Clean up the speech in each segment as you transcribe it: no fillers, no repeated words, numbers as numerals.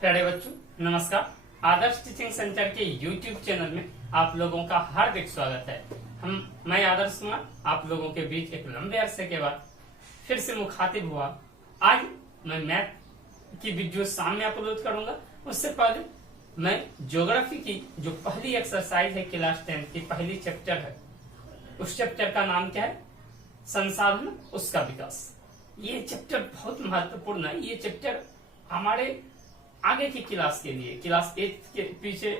प्यारे बच्चों, नमस्कार। आदर्श टीचिंग सेंटर के YouTube चैनल में आप लोगों का हार्दिक स्वागत है। मैं आदर्श कुमार आप लोगों के बीच एक लंबे अरसे के बाद फिर से मुखातिब हुआ। आज मैं मैथ की वीडियो सामने अपलोड करूंगा। उससे पहले मैं ज्योग्राफी की जो पहली एक्सरसाइज है क्लास 10 की पहली चैप्टर है, उस चैप्टर का नाम क्या है? संसाधन, उसका विकास। ये चैप्टर बहुत महत्वपूर्ण है। ये चैप्टर हमारे आगे की क्लास के लिए, क्लास 8 के पीछे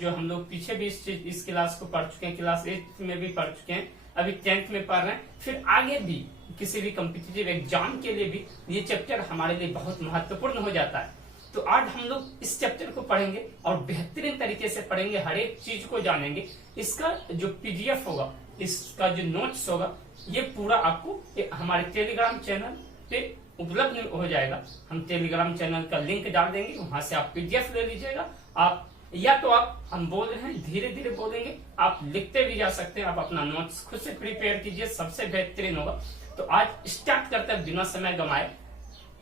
जो हम लोग पीछे भी इस क्लास को पढ़ चुके हैं, क्लास 8 में भी पढ़ चुके हैं, अभी 10th में पढ़ रहे हैं, फिर आगे भी किसी भी कॉम्पिटिटिव एग्जाम के लिए भी ये चैप्टर हमारे लिए बहुत महत्वपूर्ण हो जाता है। तो आज हम लोग इस चैप्टर को पढ़ेंगे और बेहतरीन तरीके से पढ़ेंगे, हर एक चीज को जानेंगे। इसका जो PDF होगा, इसका जो नोट्स होगा, ये पूरा आपको हमारे टेलीग्राम चैनल पे उपलब्ध हो जाएगा। हम टेलीग्राम चैनल का लिंक डाल देंगे, वहां से आप PDF ले लीजिएगा। आप या तो हम बोल रहे हैं धीरे धीरे बोलेंगे, आप लिखते भी जा सकते हैं। आप अपना नोट्स खुद से प्रिपेयर कीजिए, सबसे बेहतरीन होगा। तो आज स्टार्ट करते हैं बिना समय गंवाए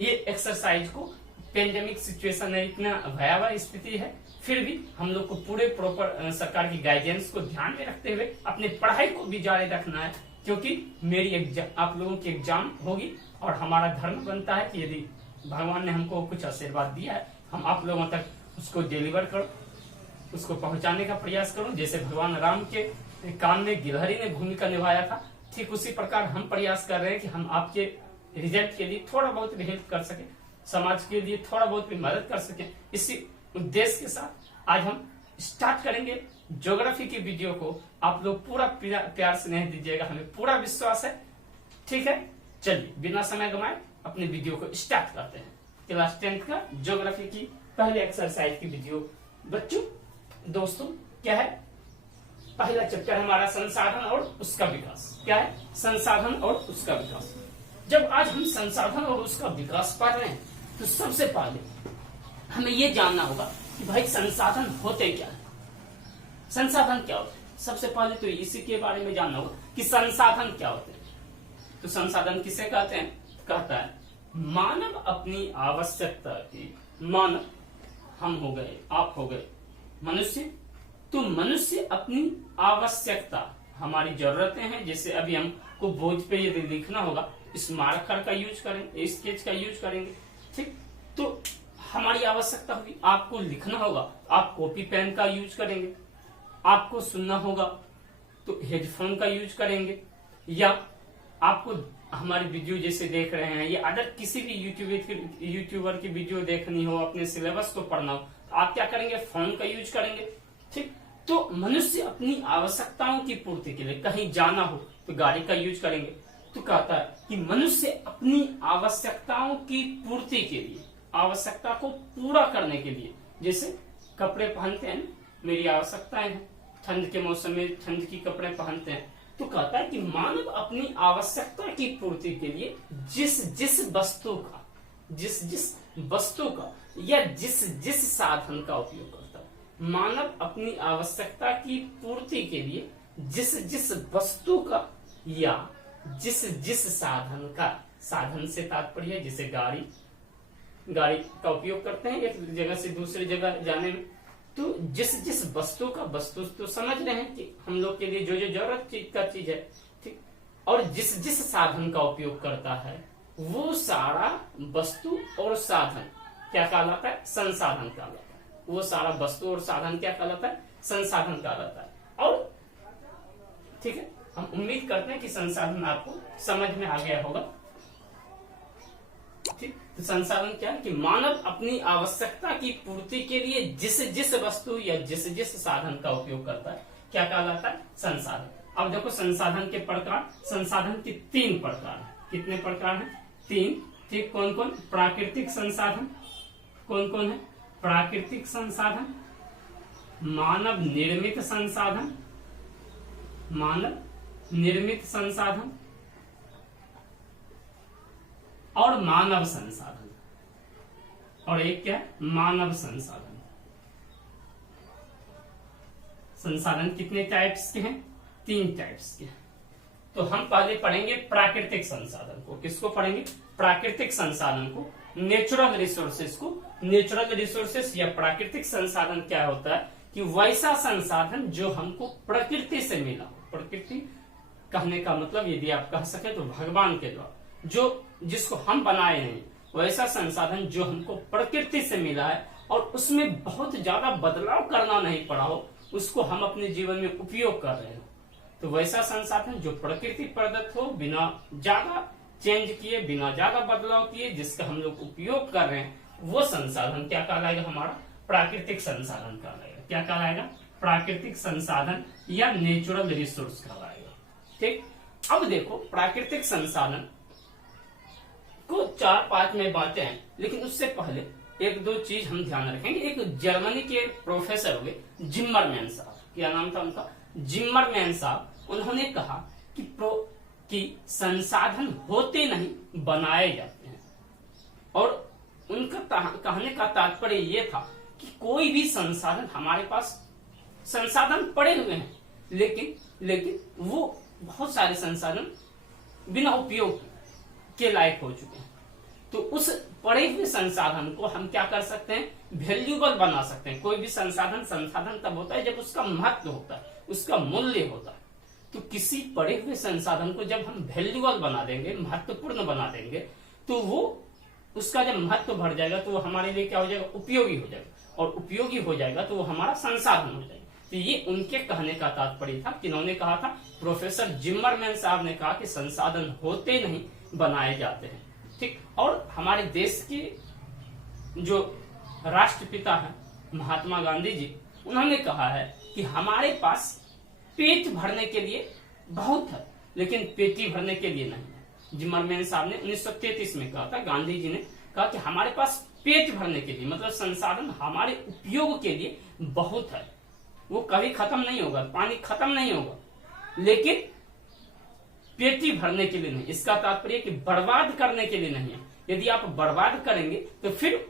ये एक्सरसाइज को। पेंडेमिक सिचुएशन है, इतना भयावह स्थिति है, फिर भी हम लोग को पूरे प्रॉपर सरकार की गाइडेंस को ध्यान में रखते हुए अपनी पढ़ाई को भी जारी रखना है, क्योंकि मेरी एग्जाम, आप लोगों की एग्जाम होगी और हमारा धर्म बनता है कि यदि भगवान ने हमको कुछ आशीर्वाद दिया है, हम आप लोगों तक उसको डिलीवर करो, उसको पहुंचाने का प्रयास करो। जैसे भगवान राम के काम में गिलहरी ने भूमिका निभाया था, ठीक उसी प्रकार हम प्रयास कर रहे हैं कि हम आपके रिजल्ट के लिए थोड़ा बहुत भी हेल्प कर सके, समाज के लिए थोड़ा बहुत भी मदद कर सके। इसी उद्देश्य के साथ आज हम स्टार्ट करेंगे ज्योग्राफी की वीडियो को। आप लोग पूरा प्यार स्नेह दीजिएगा, हमें पूरा विश्वास है। ठीक है, चलिए बिना समय गंवाए अपने वीडियो को स्टार्ट करते हैं। क्लास 10 का ज्योग्राफी की पहले एक्सरसाइज की वीडियो। बच्चों, दोस्तों, क्या है? पहला चैप्टर हमारा संसाधन और उसका विकास। क्या है? संसाधन और उसका विकास। जब आज हम संसाधन और उसका विकास पढ़ रहे हैं, तो सबसे पहले हमें यह जानना होगा कि भाई संसाधन होते क्या है, संसाधन क्या होते हैं। सबसे पहले तो इसी के बारे में जानना होगा कि संसाधन क्या होते हैं। तो संसाधन किसे कहते हैं? कहता है मानव अपनी आवश्यकता की, मानव हम हो गए, आप हो गए, मनुष्य, तो मनुष्य अपनी आवश्यकता, हमारी जरूरतें हैं। जैसे अभी हमको बोर्ड पे यदि लिखना होगा, स्मारक का यूज करेंगे, स्केच का यूज करेंगे, ठीक। तो हमारी आवश्यकता होगी, आपको लिखना होगा, आप कॉपी पेन का यूज करेंगे, आपको सुनना होगा तो हेडफोन का यूज करेंगे, या आपको हमारी वीडियो जैसे देख रहे हैं, या अदर किसी भी यूट्यूबर की वीडियो देखनी हो, अपने सिलेबस को पढ़ना हो, तो आप क्या करेंगे? फोन का यूज करेंगे, ठीक। तो मनुष्य अपनी आवश्यकताओं की पूर्ति के लिए कहीं जाना हो तो गाड़ी का यूज करेंगे। तो कहता है कि मनुष्य अपनी आवश्यकताओं की पूर्ति के लिए, आवश्यकता को पूरा करने के लिए, जैसे कपड़े पहनते हैं, मेरी आवश्यकताएं हैं, ठंड के मौसम में ठंड की कपड़े पहनते हैं। तो कहता है कि मानव अपनी आवश्यकता की पूर्ति के लिए जिस जिस वस्तु का या जिस साधन का उपयोग करता है, मानव अपनी आवश्यकता की पूर्ति के लिए जिस वस्तु का या जिस साधन का, साधन से तात्पर्य है जैसे गाड़ी का उपयोग करते हैं एक जगह से दूसरी जगह जाने में। तो जिस वस्तु का, वस्तु तो समझ रहे हैं कि हम लोग के लिए जो जरूरत का चीज है, ठीक। और जिस साधन का उपयोग करता है, वो सारा वस्तु और साधन क्या कहलाता है? संसाधन कहलाता है। वो सारा वस्तु और साधन क्या कहलाता है? संसाधन कहलाता है। और ठीक है, हम उम्मीद करते हैं कि संसाधन आपको समझ में आ गया होगा, ठीक। तो संसाधन क्या है कि मानव अपनी आवश्यकता की पूर्ति के लिए जिस वस्तु या जिस साधन का उपयोग करता है, क्या कहलाता है? संसाधन। अब देखो संसाधन के प्रकार, संसाधन के 3 प्रकार हैं। कितने प्रकार हैं? 3, ठीक। कौन कौन? प्राकृतिक संसाधन, कौन कौन है? प्राकृतिक संसाधन, मानव निर्मित संसाधन, मानव निर्मित संसाधन और मानव संसाधन। और एक क्या है? मानव संसाधन। संसाधन कितने टाइप्स के हैं? 3 टाइप्स के हैं। तो हम पहले पढ़ेंगे प्राकृतिक संसाधन को। किसको पढ़ेंगे? प्राकृतिक संसाधन को। नेचुरल रिसोर्सेस को। नेचुरल रिसोर्सेस या प्राकृतिक संसाधन क्या होता है कि वैसा संसाधन जो हमको प्रकृति से मिला हो। प्रकृति कहने का मतलब यदि आप कह सके तो भगवान के द्वारा, जो जिसको हम बनाए नहीं, वैसा संसाधन जो हमको प्रकृति से मिला है और उसमें बहुत ज्यादा बदलाव करना नहीं पड़ा हो, उसको हम अपने जीवन में उपयोग कर रहे हो। तो वैसा संसाधन जो प्रकृति प्रदत्त हो, बिना ज्यादा चेंज किए, बिना ज्यादा बदलाव किए, जिसका हम लोग उपयोग कर रहे हैं, वो संसाधन क्या कहलाएगा? हमारा प्राकृतिक संसाधन कहलाएगा। क्या कहलाएगा? प्राकृतिक संसाधन या नेचुरल रिसोर्स कहलाएगा। ठीक, अब देखो प्राकृतिक संसाधन को 4 में बांटे हैं, लेकिन उससे पहले एक दो चीज हम ध्यान रखेंगे। एक जर्मनी के प्रोफेसर हुए जिम्मरमैन साहब, क्या नाम था उनका? जिम्मरमैन साहब। उन्होंने कहा कि संसाधन होते नहीं, बनाए जाते हैं। और उनका कहने का तात्पर्य यह था कि कोई भी संसाधन, हमारे पास संसाधन पड़े हुए हैं, लेकिन वो बहुत सारे संसाधन बिना उपयोग के लायक हो चुके हैं। तो उस पड़े हुए संसाधन को हम क्या कर सकते हैं? वैल्यूबल बना सकते हैं। कोई भी संसाधन तब होता है जब उसका महत्व होता है, उसका मूल्य होता है। तो किसी पड़े हुए संसाधन को जब हम वैल्यूबल बना देंगे, महत्वपूर्ण बना देंगे, तो वो उसका जब महत्व बढ़ जाएगा तो वो हमारे लिए क्या हो जाएगा? उपयोगी हो जाएगा। और उपयोगी हो जाएगा तो वो हमारा संसाधन हो जाएगा। तो ये उनके कहने का तात्पर्य था। किन्होंने कहा था? प्रोफेसर जिम्मरमैन साहब ने कहा कि संसाधन होते नहीं, बनाए जाते हैं। ठीक, और हमारे देश के जो राष्ट्रपिता हैं महात्मा गांधी जी, उन्होंने कहा है कि हमारे पास पेट भरने के लिए बहुत है, लेकिन पेटी भरने के लिए नहीं है। जिम्मरमैन साहब ने 1933 में कहा था, गांधी जी ने कहा कि हमारे पास पेट भरने के लिए, मतलब संसाधन हमारे उपयोग के लिए बहुत है, वो कभी खत्म नहीं होगा, पानी खत्म नहीं होगा, लेकिन पेटी भरने के लिए नहीं। इसका तात्पर्य कि बर्बाद करने के लिए नहीं है। यदि आप बर्बाद करेंगे तो फिर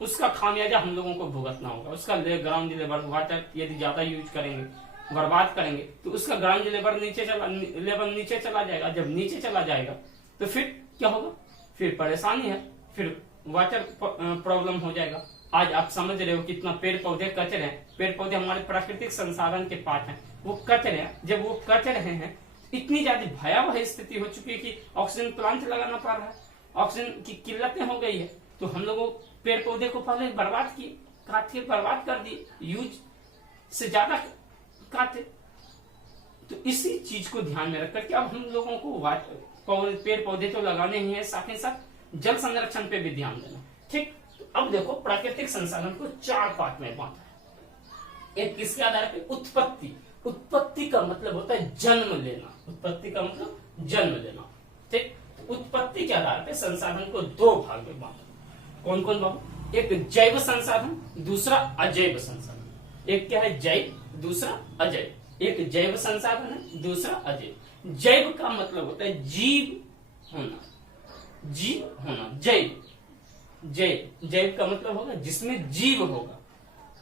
उसका खामियाजा हम लोगों को भुगतना होगा। उसका ग्राउंड लेवल वाटर यदि ज्यादा यूज करेंगे, बर्बाद करेंगे, तो उसका ग्राउंड लेवल नीचे चला जाएगा। जब नीचे चला जाएगा तो फिर क्या होगा? फिर परेशानी है, फिर वाटर प्रॉब्लम हो जाएगा। आज आप समझ रहे हो कितना पेड़ पौधे कट रहे हैं। पेड़ पौधे हमारे प्राकृतिक संसाधन के पार्ट हैं, वो कट रहे हैं। जब वो कट रहे हैं, इतनी ज्यादा भयावह स्थिति हो चुकी है कि ऑक्सीजन प्लांट लगाना पड़ रहा है, ऑक्सीजन की किल्लतें हो गई है। तो हम लोगों पेड़ पौधे को पहले बर्बाद किए, काट के बर्बाद कर दिए, यूज से ज्यादा काटे। तो इसी चीज को ध्यान में रखकर के अब हम लोगों को पेड़ पौधे तो लगाने ही है, साथ ही साथ जल संरक्षण पे भी ध्यान देना। ठीक, तो अब देखो प्राकृतिक संसाधन को 4 पार्ट में बांटा है। एक किसके आधार पे? उत्पत्ति। उत्पत्ति का मतलब होता है जन्म लेना। उत्पत्ति का मतलब जन्म लेना। ठीक, उत्पत्ति के आधार पे संसाधन को 2 भाग में बांटा। कौन कौन भाग? एक जैव संसाधन, दूसरा अजैव संसाधन। एक क्या है? जैव, दूसरा अजैव। एक जैव संसाधन है, दूसरा अजैव। जैव का मतलब होता है जीव होना, जीव होना, जैव। जैव का मतलब होगा जिसमें जीव होगा।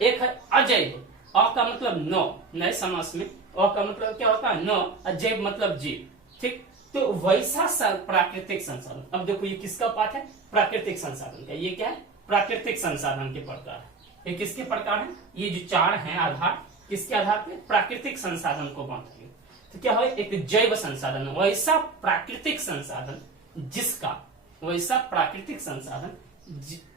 एक है अजैव, अ का मतलब नए समास में अ का मतलब क्या होता है? न। अजैव मतलब जीव। ठीक, तो वैसा प्राकृतिक संसाधन। अब देखो ये किसका पाठ है? प्राकृतिक संसाधन का। ये क्या है? प्राकृतिक संसाधन के प्रकार है। ये किसके प्रकार है? ये जो 4 हैं आधार, किसके आधार पे? प्राकृतिक संसाधन को बांटा गया। तो क्या है? एक जैव संसाधन, वैसा प्राकृतिक संसाधन जिसका, वैसा प्राकृतिक संसाधन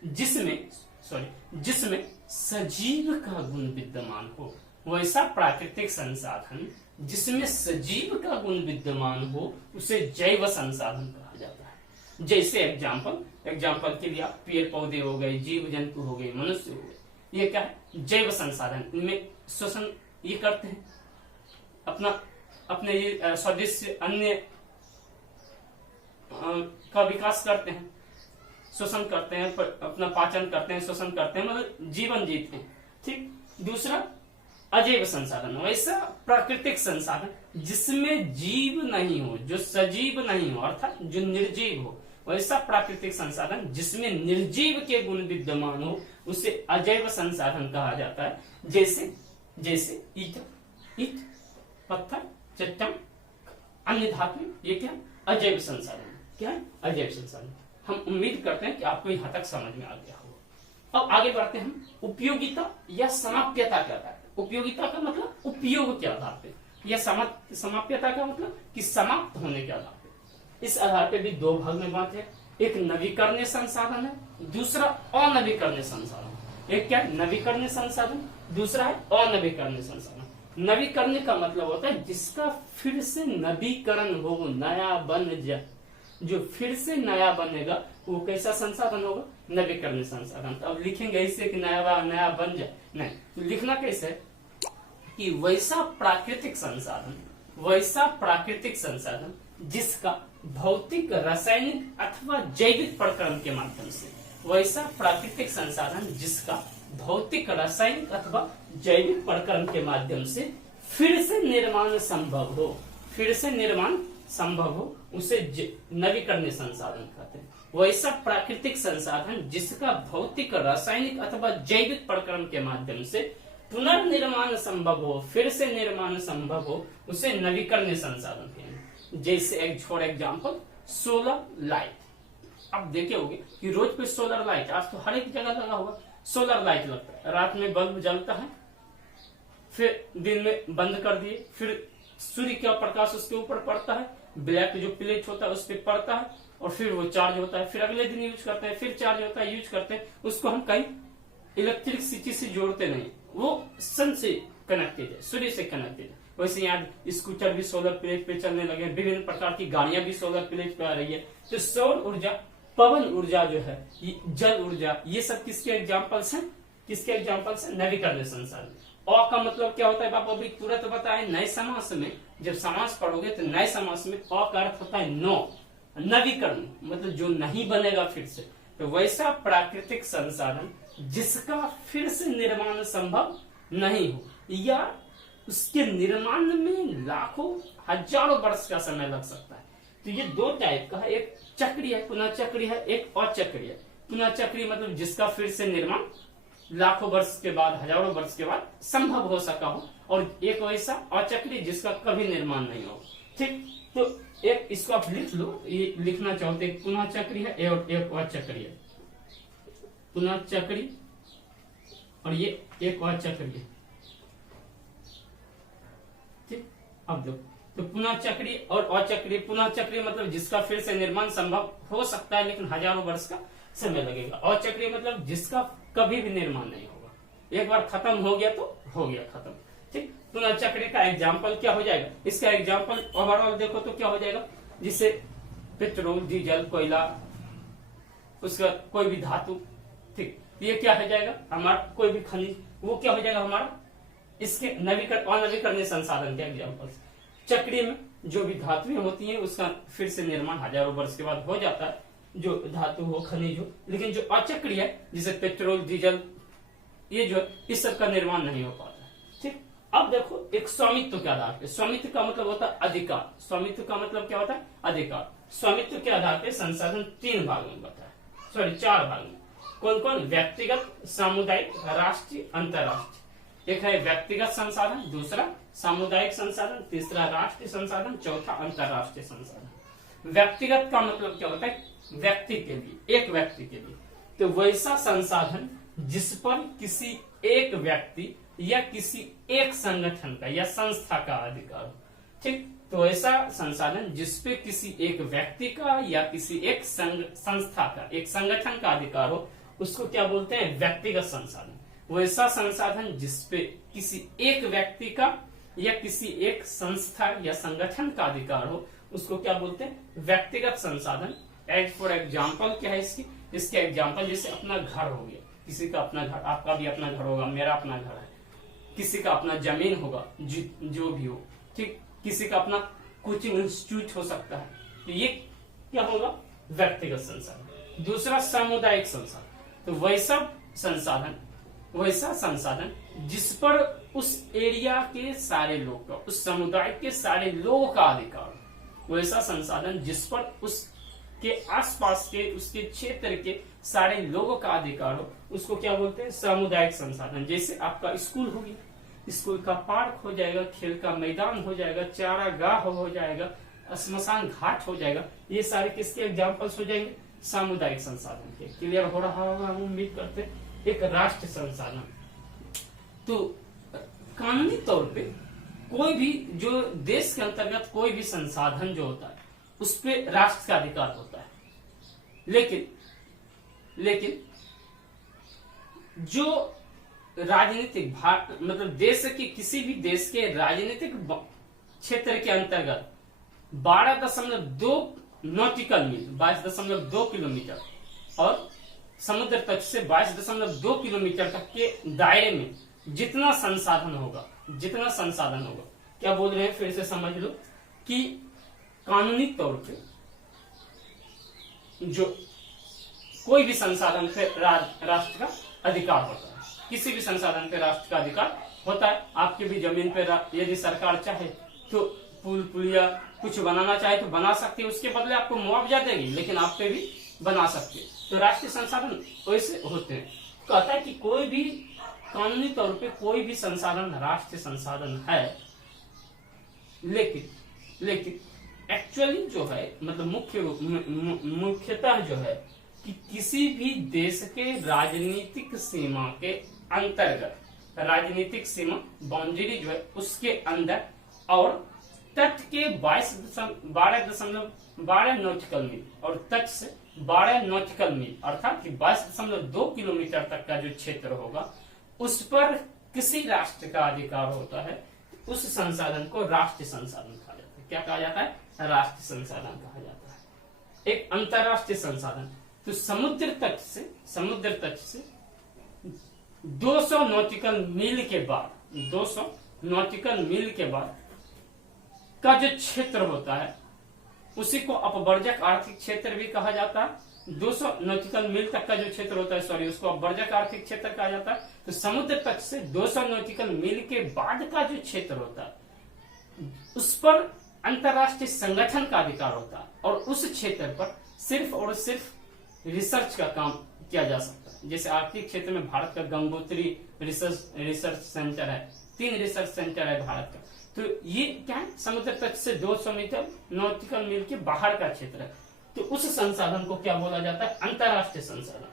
जिसमें सजीव का गुण विद्यमान हो। वैसा प्राकृतिक संसाधन जिसमें सजीव का गुण विद्यमान हो, उसे जैव संसाधन कहा जाता है। जैसे एग्जाम्पल के लिए आप पेड़ पौधे हो गए, जीव जंतु हो गए, मनुष्य हो गए, ये क्या है? जैव संसाधन। इनमें श्वसन ये करते हैं, अपने ये सदस्य अन्य का विकास करते हैं, शोषण करते हैं, अपना पाचन करते हैं, शोषण करते हैं, मतलब जीवन जीते हैं। ठीक, दूसरा अजैव संसाधन, वैसा प्राकृतिक संसाधन जिसमें जीव नहीं हो, जो सजीव नहीं हो, अर्थात जो निर्जीव हो, वैसा प्राकृतिक संसाधन जिसमें निर्जीव के गुण विद्यमान हो, उसे अजैव संसाधन कहा जाता है। जैसे ईट, पत्थर, चट्टान, अन्य धातु, ये क्या? अजैव संसाधन। क्या है? अजैव संसाधन। हम उम्मीद करते हैं कि आपको यहाँ तक समझ में आ गया होगा। अब आगे बढ़ते हैं हम उपयोगिता या समाप्यता के आधार पे। उपयोगिता का मतलब उपयोग के आधार पे, या समाप्यता का मतलब कि समाप्त होने के आधार पे। इस आधार पे भी दो भाग में बांटे, एक नवीकरणीय संसाधन है, दूसरा अनवीकरणीय संसाधन। एक क्या है नवीकरणीय संसाधन, दूसरा है अनवीकरणीय संसाधन। नवीकरणीय का मतलब होता है जिसका फिर से नवीकरण हो, नया बन जाए, जो फिर से नया बनेगा वो कैसा संसाधन होगा, नवीकरणीय संसाधन। तो अब लिखेंगे इससे कि नया बन जाए, नहीं, तो लिखना कैसे कि वैसा प्राकृतिक संसाधन जिसका भौतिक, रासायनिक अथवा जैविक प्रक्रम के माध्यम से, वैसा प्राकृतिक संसाधन जिसका भौतिक, रासायनिक अथवा जैविक प्रक्रम के माध्यम से फिर से निर्माण संभव हो, उसे नवीकरणीय संसाधन कहते हैं। वैसा प्राकृतिक संसाधन जिसका भौतिक, रासायनिक अथवा जैविक प्रक्रम के माध्यम से पुनर्निर्माण संभव हो, फिर से निर्माण संभव हो, उसे नवीकरणीय संसाधन कहेंगे। जैसे एक फॉर एग्जाम्पल सोलर लाइट। अब देखे होंगे कि रोज पे सोलर लाइट, आज तो हर एक जगह लगा हुआ सोलर लाइट लगता है। रात में बल्ब जलता है, फिर दिन में बंद कर दिए, फिर सूर्य का प्रकाश उसके ऊपर पड़ता है, ब्लैक जो प्लेट होता है उस पर पड़ता है, और फिर वो चार्ज होता है, फिर अगले दिन यूज करते हैं, फिर चार्ज होता है, यूज करते हैं। उसको हम कहीं इलेक्ट्रिक सिटी से जोड़ते नहीं, वो सन से कनेक्टेड है, सूर्य से कनेक्टेड है। वैसे यहाँ स्कूटर भी सोलर प्लेट पे चलने लगे, विभिन्न प्रकार की गाड़ियां भी सोलर प्लेट पे आ रही है। तो सौर ऊर्जा, पवन ऊर्जा जो है, जल ऊर्जा, ये सब किसके एग्जाम्पल्स हैं, नवीकरणीय संसाधन। अ का मतलब क्या होता है बाबू, अभी तुरंत बताए, नए समास में जब समास पढ़ोगे तो नए समास में अ का अर्थ होता है नो, नवीकरण मतलब जो नहीं बनेगा फिर से। तो वैसा प्राकृतिक संसाधन जिसका फिर से निर्माण संभव नहीं हो, या उसके निर्माण में लाखों हजारों वर्ष का समय लग सकता है। तो ये दो टाइप का है, एक चक्रीय है, पुनः चक्रीय है, एक अचक्रीय है। पुनः चक्रीय मतलब जिसका फिर से निर्माण लाखों वर्ष के बाद, हजारों वर्ष के बाद संभव हो सका हो, और एक वैसा अचक्रीय जिसका कभी निर्माण नहीं हो। ठीक, तो एक इसको आप लिख लो, ये लिखना चाहते पुनः चक्रीय है और एक अचक्रीय, पुनः चक्रीय और ये एक अचक्रीय। ठीक, अब दो तो पुनः चक्रीय और अचक्रीय। पुनः चक्रीय मतलब जिसका फिर से निर्माण संभव हो सकता है लेकिन हजारों वर्ष का समय लगेगा। अचक्रीय मतलब जिसका कभी भी निर्माण नहीं होगा, एक बार खत्म हो गया तो हो गया, खत्म। ठीक, पुनः चक्रीय का एग्जाम्पल क्या हो जाएगा, इसका एग्जाम्पल ओवरऑल देखो तो क्या हो जाएगा, जिससे पेट्रोल, डीजल, कोयला, उसका कोई भी धातु, ठीक, ये क्या हो जाएगा हमारा, कोई भी खनिज, वो क्या हो जाएगा हमारा, इसके अनवीकरणीय संसाधन के एग्जाम्पल। चक्रीय में जो भी धातुएं होती हैं उसका फिर से निर्माण हजारों वर्ष के बाद हो जाता है, जो धातु हो, खनिज हो। लेकिन जो अचक्रीय है, जैसे पेट्रोल, डीजल, ये जो इस सब का निर्माण नहीं हो पाता। ठीक, अब देखो एक स्वामित्व के आधार पे, स्वामित्व का मतलब होता है अधिकार, स्वामित्व का मतलब क्या होता है, अधिकार। स्वामित्व के आधार पे संसाधन तीन भागों में बताया, सॉरी 4 भाग में। कौन कौन, व्यक्तिगत, सामुदायिक, राष्ट्रीय, अंतरराष्ट्रीय। एक है व्यक्तिगत संसाधन, दूसरा सामुदायिक संसाधन, तीसरा राष्ट्रीय संसाधन, चौथा अंतरराष्ट्रीय संसाधन। व्यक्तिगत का मतलब क्या होता है, व्यक्ति के लिए, एक व्यक्ति के लिए। तो वैसा संसाधन जिस पर किसी एक व्यक्ति या किसी एक संगठन का या संस्था का अधिकार हो। ठीक, तो ऐसा संसाधन जिसपे किसी एक व्यक्ति का या किसी एक संस्था का, एक संगठन का अधिकार हो, उसको क्या बोलते हैं, व्यक्तिगत संसाधन। वैसा संसाधन जिसपे किसी एक व्यक्ति का या किसी एक संस्था या संगठन का अधिकार हो, उसको क्या बोलते हैं, व्यक्तिगत संसाधन। एज फॉर एग्जाम्पल क्या है इसके एग्जाम्पल, जैसे अपना घर हो गया, किसी का अपना घर, आपका भी अपना घर होगा, मेरा अपना घर है, किसी का अपना जमीन होगा, जो भी हो। ठीक, किसी का अपना कोचिंग इंस्टीट्यूट हो सकता है। तो ये क्या होगा, व्यक्तिगत संसाधन। दूसरा सामुदायिक संसाधन, तो वैसा संसाधन जिस पर उस एरिया के सारे लोग का, उस समुदाय के सारे लोगों का अधिकार हो। वैसा संसाधन जिस पर उसके आसपास के, उसके क्षेत्र के सारे लोगों का अधिकार हो, उसको क्या बोलते हैं, सामुदायिक संसाधन। जैसे आपका स्कूल हो गया, स्कूल का पार्क हो जाएगा, खेल का मैदान हो जाएगा, चारागाह हो जाएगा, श्मशान घाट हो जाएगा। ये सारे किसके एग्जाम्पल्स हो जाएंगे, सामुदायिक संसाधन के। क्लियर हो रहा होगा हम उम्मीद करते हैं। एक राष्ट्र संसाधन, तो कानूनी तौर पे कोई भी जो देश के अंतर्गत कोई भी संसाधन जो होता है उस पे राष्ट्र का अधिकार होता है, लेकिन जो राजनीतिक मतलब देश के किसी भी देश के राजनीतिक क्षेत्र के अंतर्गत 12.2 नॉटिकल मील 22.2 किलोमीटर और समुद्र तट से 22.2 किलोमीटर तक के दायरे में जितना संसाधन होगा, क्या बोल रहे हैं फिर से समझ लो कि कानूनी तौर पे जो कोई भी संसाधन पे राष्ट्र का अधिकार होता है, किसी भी संसाधन पे राष्ट्र का अधिकार होता है। आपके भी जमीन पे यदि सरकार चाहे तो पुल पुलिया कुछ बनाना चाहे तो बना सकती है, उसके बदले आपको मुआवजा देगी, लेकिन आप पे भी बना सकती है। तो राष्ट्रीय संसाधन वैसे होते हैं। कहता है कि कोई भी कानूनी तौर पे कोई भी संसाधन राष्ट्रीय संसाधन है, लेकिन एक्चुअली जो है मतलब मुख्यतः जो है कि किसी भी देश के राजनीतिक सीमा के अंतर्गत, राजनीतिक सीमा बाउंड्री जो है उसके अंदर और तट के 12 नॉटिकल मील और तट से 12 नॉटिकल मील अर्थात कि 22.2 किलोमीटर तक का जो क्षेत्र होगा उस पर किसी राष्ट्र का अधिकार होता है, उस संसाधन को राष्ट्रीय संसाधन कहा जाता है। क्या कहा जाता है? राष्ट्रीय संसाधन कहा जाता है। एक अंतरराष्ट्रीय संसाधन, तो समुद्र तट से 200 नॉटिकल मील के बाद का जो क्षेत्र होता है उसी को अपवर्जक आर्थिक क्षेत्र भी कहा जाता है। 200 नॉटिकल मील तक का जो क्षेत्र होता है उसको अपवर्जक आर्थिक क्षेत्र कहा जाता है। तो समुद्र तट से 200 नॉटिकल मील के बाद का जो क्षेत्र होता है उस पर अंतरराष्ट्रीय संगठन का अधिकार होता है और उस क्षेत्र पर सिर्फ और सिर्फ रिसर्च का काम किया जा सकता है। जैसे आर्थिक क्षेत्र में भारत का गंगोत्री रिसर्च सेंटर है, 3 रिसर्च सेंटर है भारत का। तो ये क्या है? समुद्र तट से 200 मीटर नॉटिकल मील के बाहर का क्षेत्र है। तो उस संसाधन को क्या बोला जाता है? अंतरराष्ट्रीय संसाधन।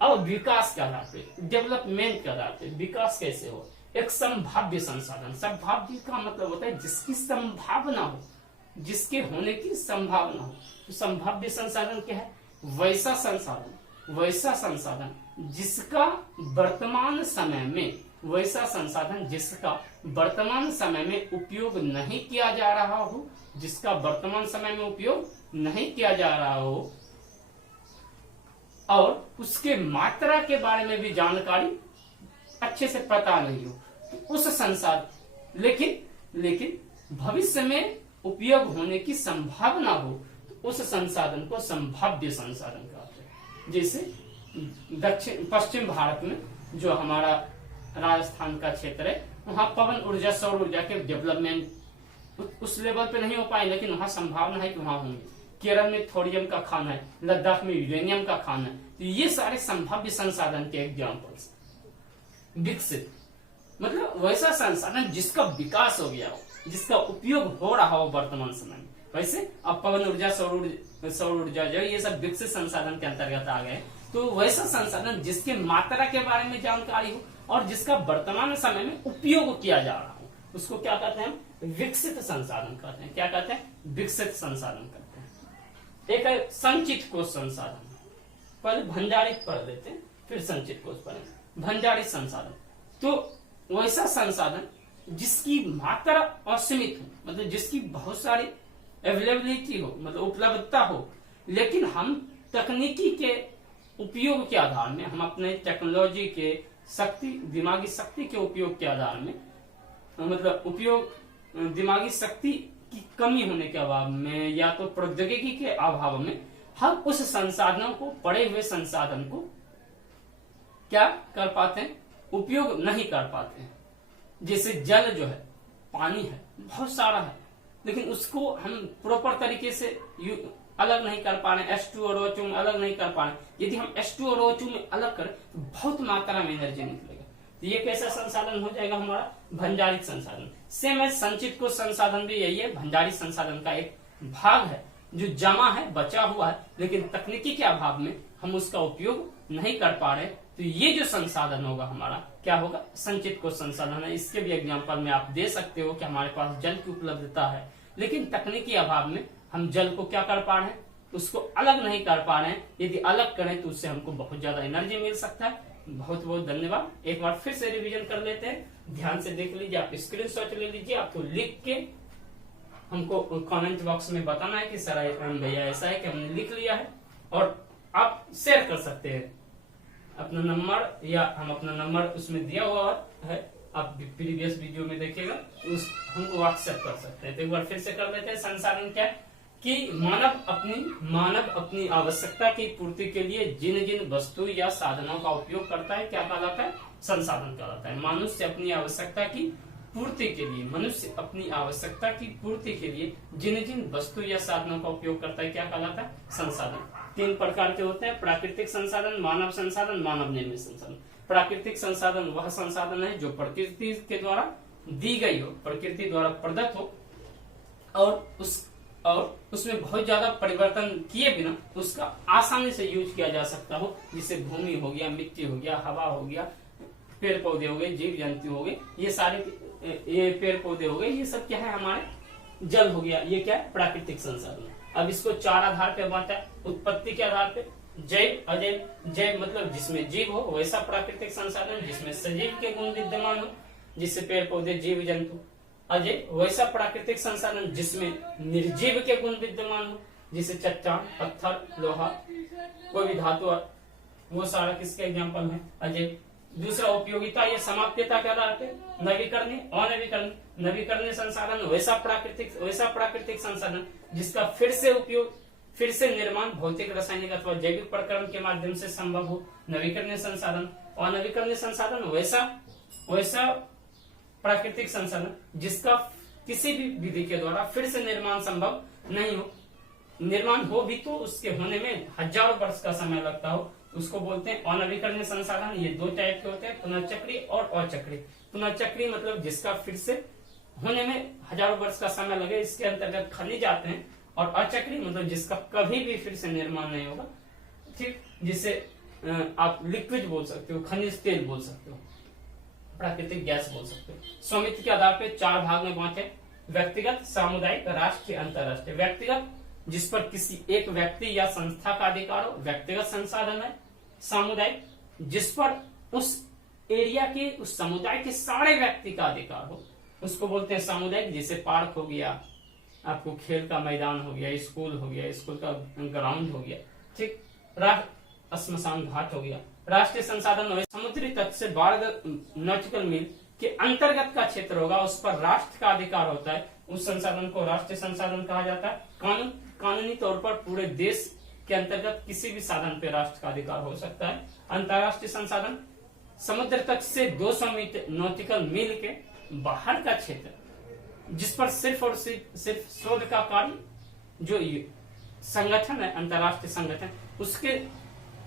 अब विकास के आधार पे, डेवलपमेंट के आधार पे विकास कैसे हो? एक संभाव्य संसाधन। संभाव्य का मतलब होता है जिसकी संभावना हो, जिसके होने की संभावना हो। तो संभाव्य संसाधन क्या है? वैसा संसाधन जिसका वर्तमान समय में उपयोग नहीं किया जा रहा हो, और उसके मात्रा के बारे में भी जानकारी अच्छे से पता नहीं हो, तो उस संसाधन लेकिन भविष्य में उपयोग होने की संभावना हो, तो उस संसाधन को संभाव्य संसाधन कहते हैं। जैसे पश्चिम भारत में जो हमारा राजस्थान का क्षेत्र है, वहां पवन ऊर्जा, सौर ऊर्जा के डेवलपमेंट उस लेवल पे नहीं हो पाए, लेकिन वहां संभावना है कि वहां होंगे। केरल में थोरियम का खान है, लद्दाख में यूरेनियम का खान है। तो ये सारे संभाव्य संसाधन के एग्जाम्पल्स। विकसित मतलब वैसा संसाधन जिसका विकास हो गया हो, जिसका उपयोग हो रहा हो वर्तमान समय में। वैसे अब पवन ऊर्जा, सौर ऊर्जा जो ये सब विकसित संसाधन के अंतर्गत आ गए। तो वैसा संसाधन जिसके मात्रा के बारे में जानकारी हो और जिसका वर्तमान समय में उपयोग किया जा रहा हो, उसको क्या कहते हैं? विकसित संसाधन कहते हैं। क्या कहते हैं? विकसित संसाधन कहते हैं। एक है संचित कोष संसाधन। पहले भंडारित पढ़ लेते हैं, फिर संचित कोष पढ़ेंगे। भंडारित संसाधन तो वैसा संसाधन जिसकी मात्रा असीमित हो, मतलब जिसकी बहुत सारी अवेलेबिलिटी हो, मतलब उपलब्धता हो, लेकिन हम तकनीकी के उपयोग के आधार में, हम अपने टेक्नोलॉजी के दिमागी शक्ति के उपयोग के आधार में, मतलब दिमागी शक्ति की कमी होने के अभाव में या तो प्रौद्योगिकी के अभाव में हम उस संसाधनों को, पड़े हुए संसाधन को क्या कर पाते हैं? उपयोग नहीं कर पाते हैं। जैसे जल जो है, पानी है, बहुत सारा है, लेकिन उसको हम प्रॉपर तरीके से अलग नहीं कर पा रहे, H2 और O2 में अलग नहीं कर पा रहे। यदि हम H2 और O2 में अलग करें तो बहुत मात्रा में एनर्जी निकलेगा। तो ये कैसा संसाधन हो जाएगा? हमारा भंडारित संसाधन। सेम है संचित कोष संसाधन भी यही है, भंडारित संसाधन का एक भाग है। जो जमा है, बचा हुआ है, लेकिन तकनीकी के अभाव में हम उसका उपयोग नहीं कर पा रहे, तो ये जो संसाधन होगा हमारा क्या होगा, संचित कोश संसाधन है। इसके भी एग्जाम्पल में आप दे सकते हो कि हमारे पास जल की उपलब्धता है, लेकिन तकनीकी अभाव में हम जल को क्या कर पा रहे हैं, उसको अलग नहीं कर पा रहे हैं। यदि अलग करें तो उससे हमको बहुत ज्यादा एनर्जी मिल सकता है। बहुत बहुत धन्यवाद। एक बार फिर से रिवीजन कर लेते हैं, ध्यान से देख लीजिए, आप स्क्रीनशॉट ले लीजिए, आपको लिख के हमको कमेंट बॉक्स में बताना है कि सर भैया ऐसा है कि हमने लिख लिया है, और आप शेयर कर सकते हैं अपना नंबर, या हम अपना नंबर उसमें दिया हुआ है, आप प्रीवियस वीडियो में देखिएगा, उस हमको व्हाट्सएप कर सकते हैं। तो एक बार फिर से कर लेते हैं। संसाधन क्या है कि मानव अपनी आवश्यकता की पूर्ति के लिए जिन जिन वस्तु या साधनों का उपयोग करता है क्या कहलाता है, संसाधन कहलाता है। मनुष्य अपनी आवश्यकता की पूर्ति के लिए जिन जिन वस्तु या साधनों का उपयोग करता है क्या कहलाता है, संसाधन। 3 प्रकार के होते हैं, प्राकृतिक संसाधन, मानव संसाधन, मानव निर्मित संसाधन। प्राकृतिक संसाधन वह संसाधन है जो प्रकृति के द्वारा दी गई हो, प्रकृति द्वारा प्रदत्त हो, और उसमें बहुत ज्यादा परिवर्तन किए बिना उसका आसानी से यूज किया जा सकता हो, जिससे भूमि हो गया, मिट्टी हो गया, हवा हो गया, पेड़ पौधे हो गए, जीव जंतु हो गए, ये सारे ये पेड़ पौधे हो गए, ये सब क्या है, हमारे जल हो गया, ये क्या है, प्राकृतिक संसाधन। अब इसको 4 आधार पे बांटा है। उत्पत्ति के आधार पे जैव, अजैव। जैव मतलब जिसमें जीव हो वैसा प्राकृतिक संसाधन, जिसमें सजीव के गुण विद्यमान हो, जिससे पेड़ पौधे, जीव जंतु। अजैव वैसा प्राकृतिक संसाधन जिसमें निर्जीव के गुण विद्यमान हो, जिसे चट्टान, पत्थर, लोहा, कोई भी धातु, वो सारा किसके एग्जाम्पल है, अजैव। दूसरा उपयोगिता या समाप्यता के आधार पे नवीकरणीय, अनवीकरणीय। नवीकरणीय संसाधन वैसा प्राकृतिक संसाधन जिसका फिर से उपयोग, फिर से निर्माण भौतिक, रासायनिक अथवा जैविक प्रक्रम के माध्यम से संभव हो, नवीकरणीय संसाधन। अनवीकरणीय संसाधन वैसा प्राकृतिक संसाधन जिसका किसी भी विधि के द्वारा फिर से निर्माण संभव नहीं हो, निर्माण हो भी तो उसके होने में हजारों वर्ष का समय लगता हो, उसको बोलते हैं अनवीकरणीय संसाधन। ये 2 टाइप के होते हैं, पुनर्चक्रीय और अचक्रीय। पुनर्चक्रीय मतलब जिसका फिर से होने में हजारों वर्ष का समय लगे, इसके अंतर्गत खनिज आते हैं। और अचक्रीय मतलब जिसका कभी भी फिर से निर्माण नहीं होगा, ठीक, जिसे आप लिक्विड बोल सकते हो, खनिज तेल बोल सकते हो, प्राकृतिक गैस बोल सकते हो। स्वामित्व के आधार पे 4 भाग में बांटे, व्यक्तिगत, सामुदायिक, राष्ट्रीय, अंतरराष्ट्रीय। व्यक्तिगत जिस पर किसी एक व्यक्ति या संस्था का अधिकार हो, व्यक्तिगत संसाधन है। सामुदायिक जिस पर उस एरिया के, उस समुदाय के सारे व्यक्ति का अधिकार हो, उसको बोलते हैं सामुदायिक। जैसे पार्क हो गया, आपको खेल का मैदान हो गया, स्कूल हो गया, स्कूल का ग्राउंड हो गया, ठीक, श्मशान घाट हो गया। राष्ट्रीय संसाधन समुद्री तट से 12 नॉटिकल मील के अंतर्गत का क्षेत्र होगा, उस पर राष्ट्र का अधिकार होता है, उस संसाधन को राष्ट्रीय संसाधन कहा जाता है। कानूनी तौर पर पूरे देश के अंतर्गत किसी भी साधन पे राष्ट्र का अधिकार हो सकता है। अंतर्राष्ट्रीय संसाधन समुद्र तट से 200 नॉटिकल मील के बाहर का क्षेत्र, जिस पर सिर्फ और सिर्फ शोध का कार्य, जो संगठन है अंतर्राष्ट्रीय संगठन, उसके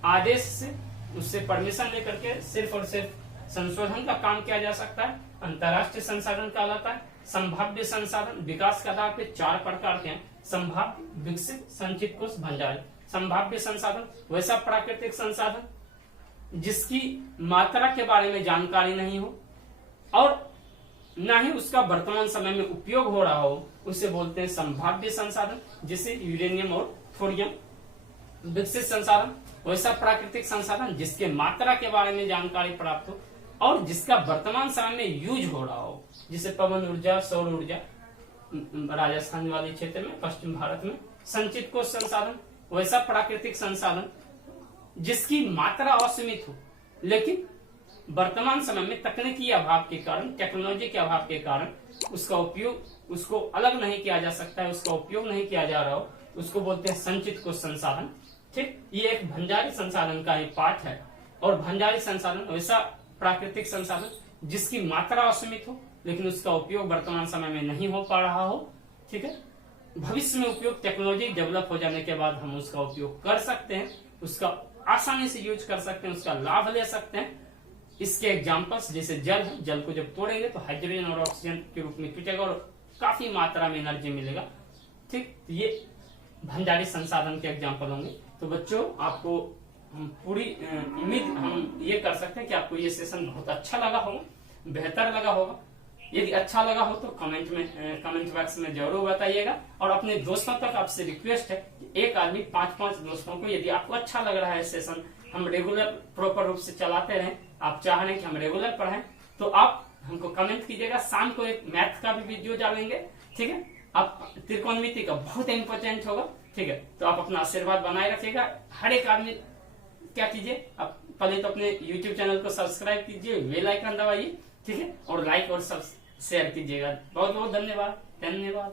आदेश से, उससे परमिशन लेकर के सिर्फ और सिर्फ संशोधन का काम किया जा सकता है, अंतर्राष्ट्रीय संसाधन कहलाता है। संभाव्य संसाधन विकास के आधार पे 4 प्रकार के हैं, संभाव्य, विकसित, संचित कोश, भंडारी। संभाव्य संसाधन वैसा प्राकृतिक संसाधन जिसकी मात्रा के बारे में जानकारी नहीं हो और न ही उसका वर्तमान समय में उपयोग हो रहा हो, उसे बोलते हैं संभाव्य संसाधन, जैसे यूरेनियम और थोरियम। विकसित संसाधन वैसा प्राकृतिक संसाधन जिसके मात्रा के बारे में जानकारी प्राप्त हो और जिसका वर्तमान समय में यूज हो रहा हो, जैसे पवन ऊर्जा, सौर ऊर्जा, राजस्थान वाले क्षेत्र में, पश्चिम भारत में। संचित कोश संसाधन वैसा प्राकृतिक संसाधन जिसकी मात्रा असीमित हो, लेकिन वर्तमान समय में तकनीकी अभाव के कारण, टेक्नोलॉजी के अभाव के कारण उसका उपयोग, उसको अलग नहीं किया जा सकता है, उसका उपयोग नहीं किया जा रहा हो, उसको बोलते हैं संचित कोश संसाधन। ठीक, ये एक भंडारी संसाधन का ही पार्ट है। और भंडारी संसाधन वैसा प्राकृतिक संसाधन जिसकी मात्रा असीमित हो, लेकिन उसका उपयोग वर्तमान समय में नहीं हो पा रहा हो। ठीक है, भविष्य में उपयोग, टेक्नोलॉजी डेवलप हो जाने के बाद हम उसका उपयोग कर सकते हैं, उसका आसानी से यूज कर सकते हैं, उसका लाभ ले सकते हैं। इसके एग्जांपल्स जैसे जल है, जल को जब तोड़ेंगे तो हाइड्रोजन और ऑक्सीजन के रूप में टूटेगा और काफी मात्रा में एनर्जी मिलेगा। ठीक, ये भंडारी संसाधन के एग्जाम्पल होंगे। तो बच्चों आपको हम पूरी उम्मीद हम ये कर सकते हैं कि आपको ये सेशन बहुत अच्छा लगा होगा, बेहतर लगा होगा। यदि अच्छा लगा हो तो कमेंट बॉक्स में जरूर बताइएगा। और अपने दोस्तों तक आपसे रिक्वेस्ट है कि एक आदमी 5-5 दोस्तों को, यदि आपको अच्छा लग रहा है सेशन, हम रेगुलर प्रॉपर रूप से चलाते रहें, आप चाह रहे हैं कि हम रेगुलर पढ़ाएं, तो आप हमको कमेंट कीजिएगा। शाम को एक मैथ का भी वीडियो डालेंगे, ठीक है। आप त्रिकोणमिति का बहुत इंपॉर्टेंट होगा, ठीक है। तो आप अपना आशीर्वाद बनाए रखिएगा। हर एक आदमी क्या कीजिए, आप पहले तो अपने YouTube चैनल को सब्सक्राइब कीजिए, बेल आइकन दबाइए, ठीक है, और लाइक और सब शेयर कीजिएगा। बहुत बहुत धन्यवाद।